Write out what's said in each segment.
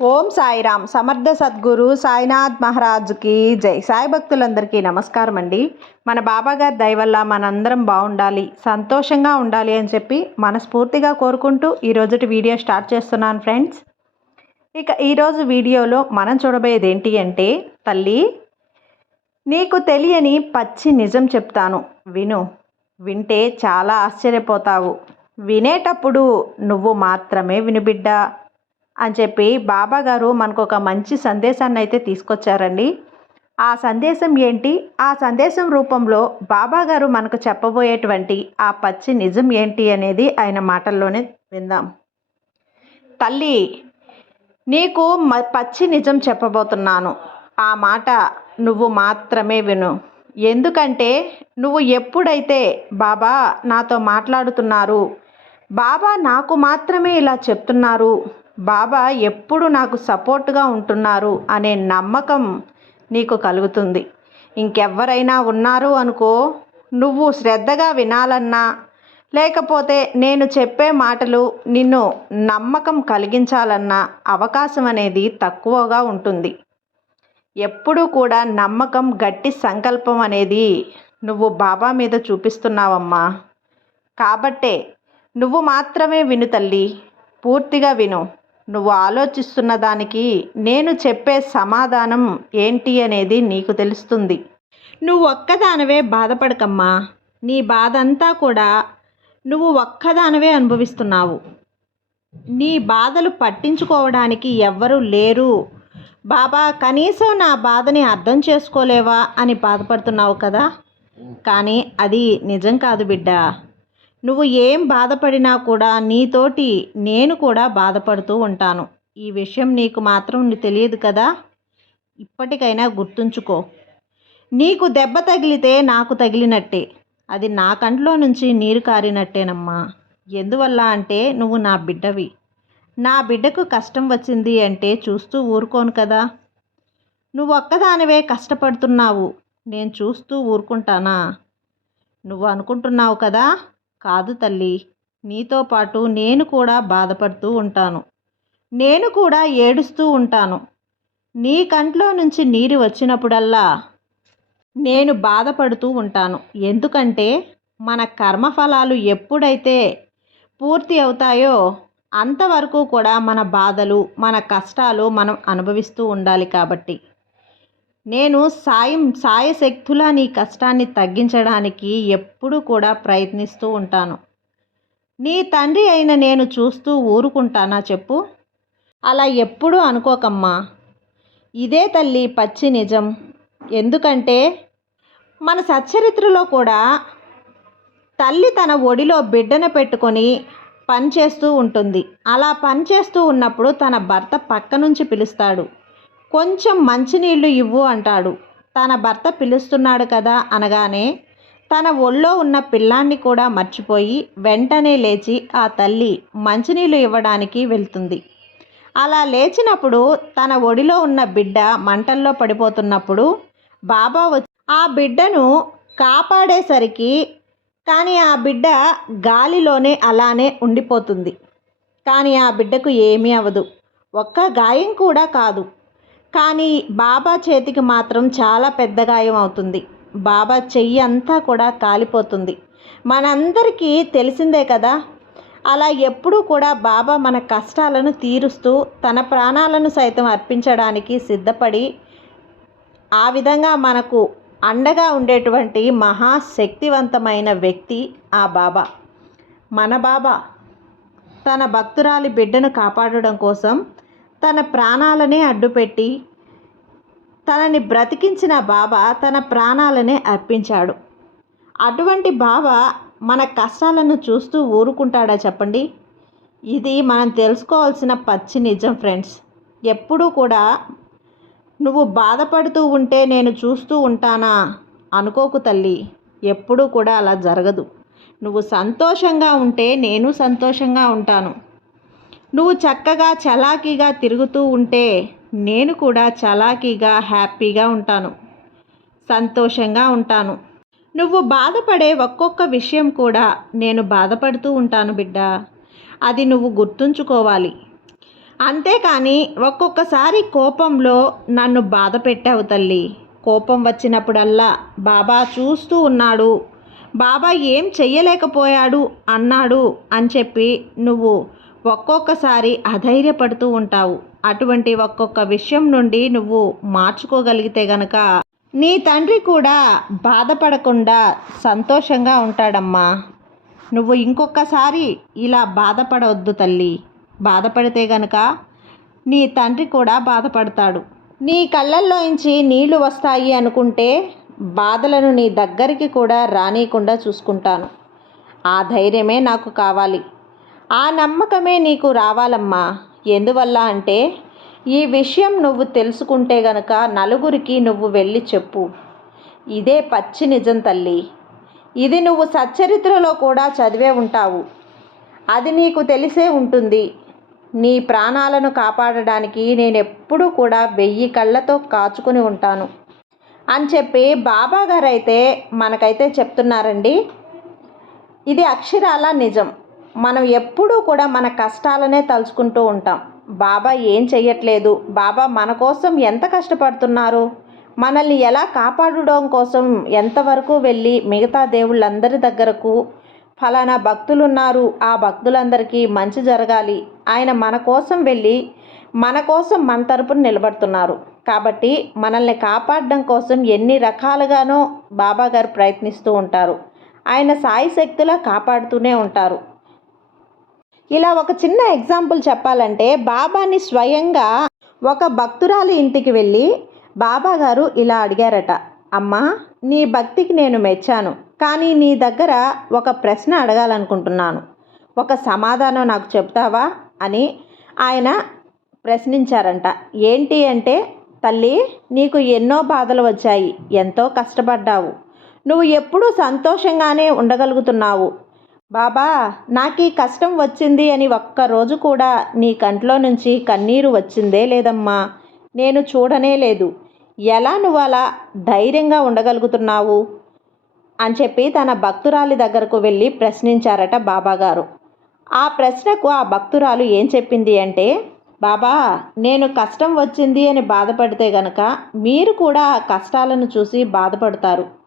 ఓం సాయిరామ్. సమర్థ సద్గురు సాయినాథ్ మహారాజుకి జై. సాయి భక్తులందరికీ నమస్కారం అండి మన బాబాగారి దయవల్ల మనందరం బాగుండాలి సంతోషంగా ఉండాలి అని చెప్పి మనస్ఫూర్తిగా కోరుకుంటూ ఈరోజుటి వీడియో స్టార్ట్ చేస్తున్నాను ఫ్రెండ్స్. ఇక ఈరోజు వీడియోలో మనం చూడబోయేది ఏంటి అంటే తల్లి నీకు తెలియని పచ్చి నిజం చెప్తాను. విను. వింటే చాలా ఆశ్చర్యపోతావు. వినేటప్పుడు నువ్వు మాత్రమే వినుబిడ్డా? అని చెప్పి బాబా గారు మనకు ఒక మంచి సందేశాన్ని అయితే తీసుకొచ్చారండి. ఆ సందేశం ఏంటి? ఆ సందేశం రూపంలో బాబా గారు మనకు చెప్పబోయేటువంటి ఆ పచ్చి నిజం ఏంటి అనేది ఆయన మాటల్లోనే విందాం. తల్లి నీకు మ పచ్చి నిజం చెప్పబోతున్నాను. ఆ మాట నువ్వు మాత్రమే విను. ఎందుకంటే నువ్వు ఎప్పుడైతే బాబా నాతో మాట్లాడుతున్నారు బాబా నాకు మాత్రమే ఇలా చెప్తున్నారు బాబా ఎప్పుడు నాకు సపోర్ట్గా ఉంటున్నారు అనే నమ్మకం నీకు కలుగుతుంది. ఇంకెవ్వరైనా ఉన్నారు అనుకో నువ్వు శ్రద్ధగా వినాలన్నా లేకపోతే నేను చెప్పే మాటలు నిన్ను నమ్మకం కలిగించాలన్న అవకాశం అనేది తక్కువగా ఉంటుంది. ఎప్పుడూ కూడా నమ్మకం గట్టి సంకల్పం అనేది నువ్వు బాబా మీద చూపిస్తున్నావమ్మా. కాబట్టే నువ్వు మాత్రమే విను తల్లి పూర్తిగా విను. నువ్వు ఆలోచిస్తున్న దానికి నేను చెప్పే సమాధానం ఏంటి అనేది నీకు తెలుస్తుంది. నువ్వు ఒక్కదానవే బాధపడకమ్మా. నీ బాధ అంతా కూడా నువ్వు ఒక్కదానవే అనుభవిస్తున్నావు. నీ బాధలు పట్టించుకోవడానికి ఎవ్వరూ లేరు. బాబా కనీసం నా బాధని అర్థం చేసుకోలేవా అని బాధపడుతున్నావు కదా? కానీ అది నిజం కాదు బిడ్డ. నువ్వు ఏం బాధపడినా కూడా నీతోటి నేను కూడా బాధపడుతూ ఉంటాను. ఈ విషయం నీకు మాత్రం తెలియదు కదా? ఇప్పటికైనా గుర్తుంచుకో. నీకు దెబ్బ తగిలితే నాకు తగిలినట్టే. అది నా కంట్లో నుంచి నీరు కారినట్టేనమ్మా. ఎందువల్ల అంటే నువ్వు నా బిడ్డవి. నా బిడ్డకు కష్టం వచ్చింది అంటే చూస్తూ ఊరుకోను కదా? నువ్వు ఒక్కదానివే కష్టపడుతున్నావు. నేను చూస్తూ ఊరుకుంటానా? నువ్వు అనుకుంటున్నావు కదా? కాదు తల్లి నీతో పాటు నేను కూడా బాధపడుతూ ఉంటాను. నేను కూడా ఏడుస్తూ ఉంటాను. నీ కంట్లో నుంచి నీరు వచ్చినప్పుడల్లా నేను బాధపడుతూ ఉంటాను. ఎందుకంటే మన కర్మఫలాలు ఎప్పుడైతే పూర్తి అవుతాయో అంతవరకు కూడా మన బాధలు మన కష్టాలు మనం అనుభవిస్తూ ఉండాలి కాబట్టి. నేను సాయం సాయశక్తులా నీ కష్టాన్ని తగ్గించడానికి ఎప్పుడూ కూడా ప్రయత్నిస్తూ ఉంటాను. నీ తండ్రి అయిన నేను చూస్తూ ఊరుకుంటానా చెప్పు? అలా ఎప్పుడూ అనుకోకమ్మా. ఇదే తల్లి పచ్చి నిజం. ఎందుకంటే మన సచ్చరిత్రలో కూడా తల్లి తన ఒడిలో బిడ్డను పెట్టుకొని పనిచేస్తూ ఉంటుంది. అలా పనిచేస్తూ ఉన్నప్పుడు తన భర్త పక్క నుంచి పిలుస్తాడు. కొంచెం మంచినీళ్ళు ఇవ్వు అంటాడు. తన భర్త పిలుస్తున్నాడు కదా అనగానే తన ఒళ్ళో ఉన్న పిల్లాన్ని కూడా మర్చిపోయి వెంటనే లేచి ఆ తల్లి మంచినీళ్ళు ఇవ్వడానికి వెళ్తుంది. అలా లేచినప్పుడు తన ఒడిలో ఉన్న బిడ్డ మంటల్లో పడిపోతున్నప్పుడు బాబా వచ్చి ఆ బిడ్డను కాపాడేసరికి కానీ ఆ బిడ్డ గాలిలోనే అలానే ఉండిపోతుంది. కానీ ఆ బిడ్డకు ఏమీ అవ్వదు. ఒక్క గాయం కూడా కాదు. కానీ బాబా చేతికి మాత్రం చాలా పెద్ద గాయం అవుతుంది. బాబా చెయ్యి అంతా కూడా కాలిపోతుంది. మనందరికీ తెలిసిందే కదా అలా ఎప్పుడూ కూడా బాబా మన కష్టాలను తీరుస్తూ తన ప్రాణాలను సైతం అర్పించడానికి సిద్ధపడి ఆ విధంగా మనకు అండగా ఉండేటువంటి మహాశక్తివంతమైన వ్యక్తి ఆ బాబా. మన బాబా తన భక్తురాలి బిడ్డను కాపాడడం కోసం తన ప్రాణాలనే అడ్డుపెట్టి తనని బ్రతికించిన బాబా తన ప్రాణాలనే అర్పించాడు. అటువంటి బాబా మన కష్టాలను చూస్తూ ఊరుకుంటాడా చెప్పండి? ఇది మనం తెలుసుకోవాల్సిన పచ్చి నిజం ఫ్రెండ్స్. ఎప్పుడూ కూడా నువ్వు బాధపడుతూ ఉంటే నేను చూస్తూ ఉంటానా? అనుకోకు తల్లి. ఎప్పుడూ కూడా అలా జరగదు. నువ్వు సంతోషంగా ఉంటే నేను సంతోషంగా ఉంటాను. నువ్వు చక్కగా చలాకీగా తిరుగుతూ ఉంటే నేను కూడా చలాకీగా హ్యాపీగా ఉంటాను. సంతోషంగా ఉంటాను. నువ్వు బాధపడే ఒక్కొక్క విషయం కూడా నేను బాధపడుతూ ఉంటాను బిడ్డ. అది నువ్వు గుర్తుంచుకోవాలి. అంతేకాని ఒక్కొక్కసారి కోపంలో నన్ను బాధ పెట్టావు తల్లి. కోపం వచ్చినప్పుడల్లా బాబా చూస్తూ ఉన్నాడు. బాబా ఏం చెయ్యలేకపోయాడు అన్నాడు అని చెప్పి నువ్వు ఒక్కొక్కసారి అధైర్యపడుతూ ఉంటావు. అటువంటి ఒక్కొక్క విషయం నుండి నువ్వు మార్చుకోగలిగితే గనక నీ తండ్రి కూడా బాధపడకుండా సంతోషంగా ఉంటాడమ్మా. నువ్వు ఇంకొకసారి ఇలా బాధపడవద్దు తల్లి. బాధపడితే గనక నీ తండ్రి కూడా బాధపడతాడు. నీ కళ్ళల్లోంచి నీళ్ళు వస్తాయి అనుకుంటే బాధలను నీ దగ్గరికి కూడా రానియకుండా చూసుకుంటాను. ఆ ధైర్యమే నాకు కావాలి. ఆ నమ్మకమే నీకు రావాలమ్మా. ఎందువల్ల అంటే ఈ విషయం నువ్వు తెలుసుకుంటే గనక నలుగురికి నువ్వు వెళ్ళి చెప్పు. ఇదే పచ్చి నిజం తల్లి. ఇది నువ్వు సచ్చరిత్రలో కూడా చదివే ఉంటావు. అది నీకు తెలిసే ఉంటుంది. నీ ప్రాణాలను కాపాడడానికి నేను ఎప్పుడూ కూడా వెయ్యి కళ్ళతో కాచుకుని ఉంటాను. అని చెప్పి బాబా గారు అయితే మనకైతే చెప్తున్నారండి. ఇది అక్షరాల నిజం. మనం ఎప్పుడూ కూడా మన కష్టాలనే తలుచుకుంటూ ఉంటాం. బాబా ఏం చెయ్యట్లేదు? బాబా మన కోసం ఎంత కష్టపడుతున్నారు? మనల్ని ఎలా కాపాడడం కోసం ఎంతవరకు వెళ్ళి మిగతా దేవుళ్ళందరి దగ్గరకు ఫలానా భక్తులు ఉన్నారు ఆ భక్తులందరికీ మంచి జరగాలి. ఆయన మన కోసం వెళ్ళి మన కోసం మన తరపున నిలబడుతున్నారు. కాబట్టి మనల్ని కాపాడడం కోసం ఎన్ని రకాలుగానో బాబా గారు ప్రయత్నిస్తూ ఉంటారు. ఆయన సాయి శక్తులా కాపాడుతూనే ఉంటారు. ఇలా ఒక చిన్న ఎగ్జాంపుల్ చెప్పాలంటే బాబాని స్వయంగా ఒక భక్తురాలి ఇంటికి వెళ్ళి బాబా గారు ఇలా అడిగారట అమ్మా నీ భక్తికి నేను మెచ్చాను కానీ నీ దగ్గర ఒక ప్రశ్న అడగాలనుకుంటున్నాను. ఒక సమాధానం నాకు చెప్తావా? అని ఆయన ప్రశ్నించారంట. ఏంటి అంటే తల్లి నీకు ఎన్నో బాధలు వచ్చాయి ఎంతో కష్టపడ్డావు. నువ్వు ఎప్పుడూ సంతోషంగానే ఉండగలుగుతున్నావు. బాబా నాకు కష్టం వచ్చింది అని ఒక్కరోజు కూడా నీ కంట్లో నుంచి కన్నీరు వచ్చిందే లేదమ్మా. నేను చూడనే లేదు. ఎలా నువ్వు అలా ధైర్యంగా ఉండగలుగుతున్నావు? అని చెప్పి తన భక్తురాలి దగ్గరకు వెళ్ళి ప్రశ్నించారట బాబాగారు. ఆ ప్రశ్నకు ఆ భక్తురాలు ఏం చెప్పింది అంటే బాబా నేను కష్టం వచ్చింది అని బాధపడితే గనక మీరు కూడా ఆ కష్టాలను చూసి బాధపడతారు.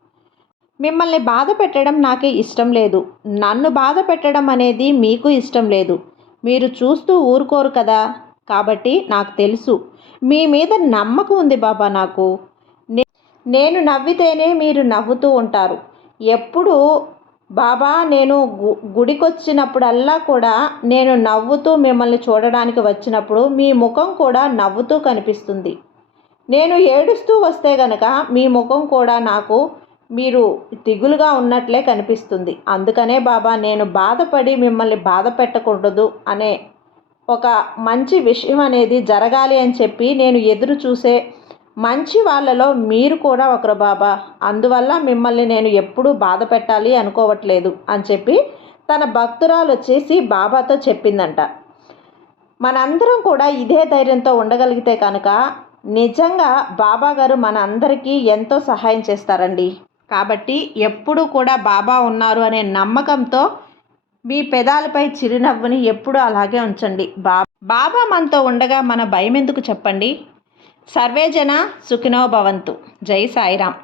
మిమ్మల్ని బాధ పెట్టడం నాకు ఇష్టం లేదు. నన్ను బాధ పెట్టడం అనేది మీకు ఇష్టం లేదు. మీరు చూస్తూ ఊరుకోరు కదా? కాబట్టి నాకు తెలుసు. మీ మీద నమ్మకం ఉంది బాబా నాకు. నేను నవ్వితేనే మీరు నవ్వుతూ ఉంటారు. ఎప్పుడు బాబా నేను గు గుడికొచ్చినప్పుడల్లా కూడా నేను నవ్వుతూ మిమ్మల్ని చూడడానికి వచ్చినప్పుడు మీ ముఖం కూడా నవ్వుతూ కనిపిస్తుంది. నేను ఏడుస్తూ వస్తే గనక మీ ముఖం కూడా నాకు మీరు దిగులుగా ఉన్నట్లే కనిపిస్తుంది. అందుకనే బాబా నేను బాధపడి మిమ్మల్ని బాధ పెట్టకూడదు అనే ఒక మంచి విషయం అనేది జరగాలి అని చెప్పి నేను ఎదురు చూసే మంచి వాళ్ళలో మీరు కూడా ఒకరు బాబా. అందువల్ల మిమ్మల్ని నేను ఎప్పుడూ బాధ పెట్టాలి అనుకోవట్లేదు అని చెప్పి తన భక్తురాలు వచ్చేసి బాబాతో చెప్పిందంట. మనందరం కూడా ఇదే ధైర్యంతో ఉండగలిగితే కనుక నిజంగా బాబా గారు మన అందరికీ ఎంతో సహాయం చేస్తారండి. కాబట్టి ఎప్పుడూ కూడా బాబా ఉన్నారు అనే నమ్మకంతో మీ పెదాలపై చిరునవ్వుని ఎప్పుడూ అలాగే ఉంచండి. బా బాబా మనతో ఉండగా మన భయం ఎందుకు చెప్పండి? సర్వేజన సుఖినో భవంతు. జై సాయిరామ్.